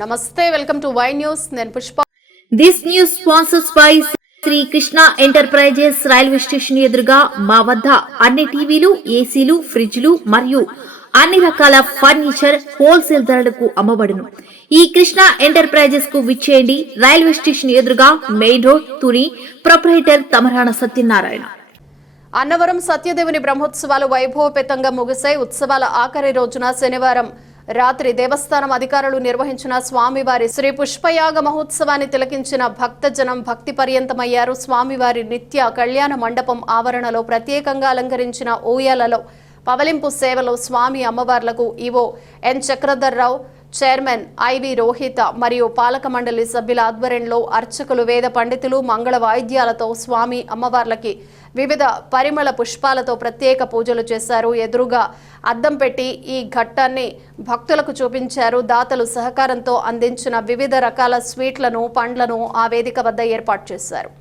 నమస్తే, welcome to Y news. నేను Pushpa. This news sponsors by Shri Krishna enterprises. Railway station ఎదురుగా మా వద్ద అన్ని టీవీలు, ఏసీలు, ఫ్రిడ్జ్లు మరియు అన్ని రకాల ఫర్నిచర్ హోల్సేల్ ధరలకు అమ్మబడును. ఈ కృష్ణ ఎంటర్ప్రైజెస్ కు విచ్చేయండి. రైల్వే స్టేషన్ ఎదురుగా, main road, Tuni. Proprietor Tamarana Satyanarayana. Annavaram సత్యదేవుని బ్రహ్మోత్సవాలు వైభవపేతంగా ముగిశాయి. ఉత్సవాల ఆఖరి రోజున శనివారం రాత్రి దేవస్థానం అధికారులు నిర్వహించిన స్వామివారి శ్రీ పుష్పయాగ మహోత్సవాన్ని తిలకించిన భక్తజనం భక్తి పర్యంతమయ్యారు. స్వామివారి నిత్య కళ్యాణ మండపం ఆవరణలో ప్రత్యేకంగా అలంకరించిన ఊయలలో పవలింపు సేవలో స్వామి అమ్మవార్లకు ఈవో ఎన్ చక్రధర్రావు, చైర్మన్ ఐవి రోహిత మరియు పాలక మండలి సభ్యుల ఆధ్వర్యంలో అర్చకులు, వేద పండితులు మంగళ వాయిద్యాలతో స్వామి అమ్మవార్లకి వివిధ పరిమళ పుష్పాలతో ప్రత్యేక పూజలు చేశారు. ఎదురుగా అద్దం పెట్టి ఈ ఘట్టాన్ని భక్తులకు చూపించారు. దాతలు సహకారంతో అందించిన వివిధ రకాల స్వీట్లను, పండ్లను ఆ వేదిక వద్ద ఏర్పాటు చేశారు.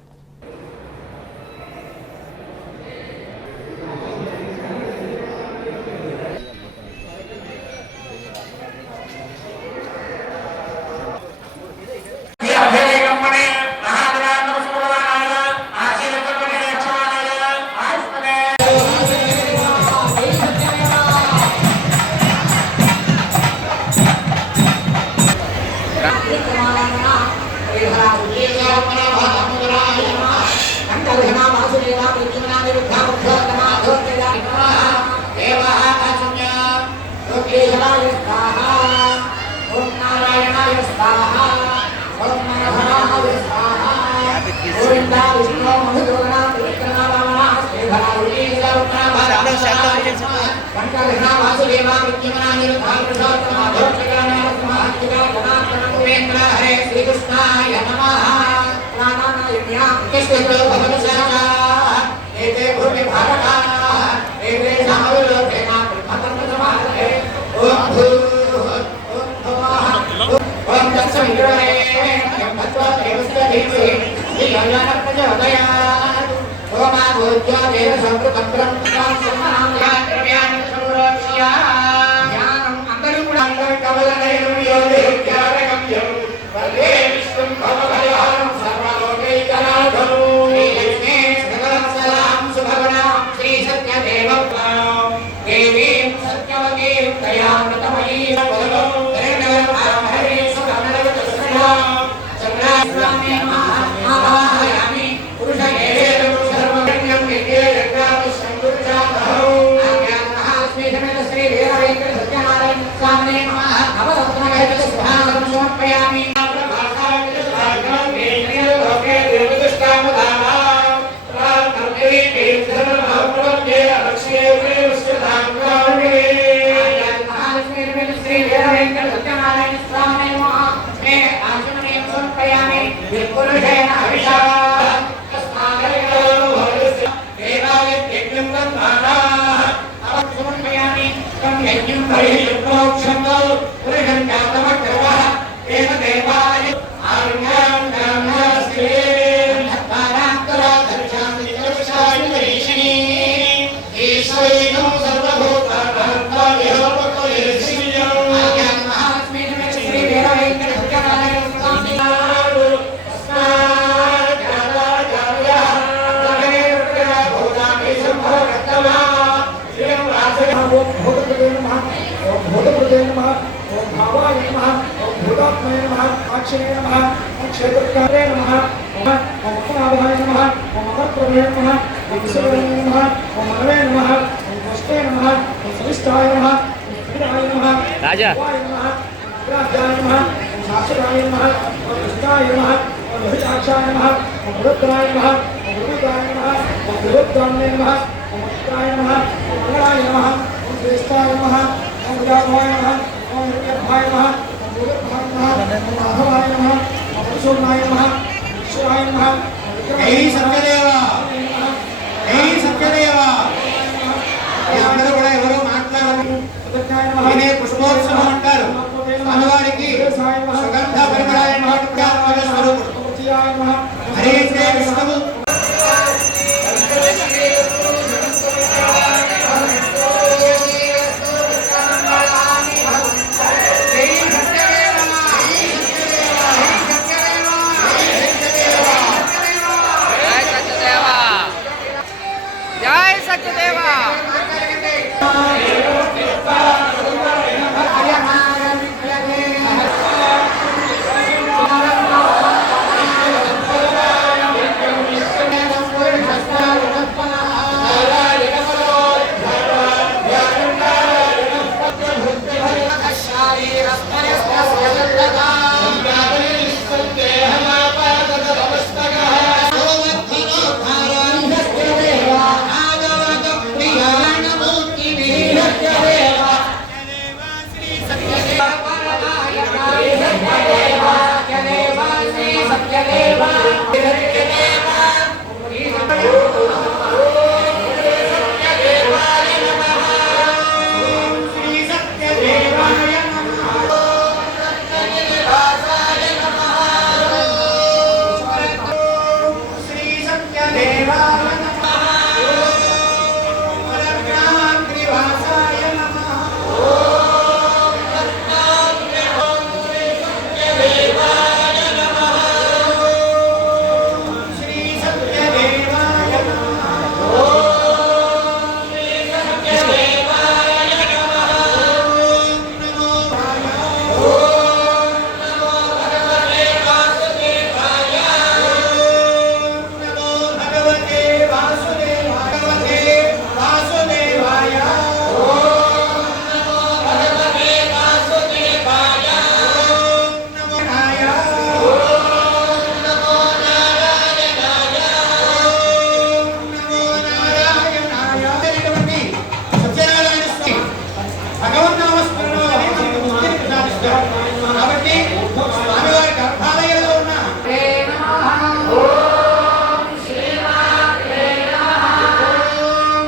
పుష్పోత్సవం అంటారు. స్వామివారికి సుగంధ పరిమళాలను హరే విష్ణువు Touch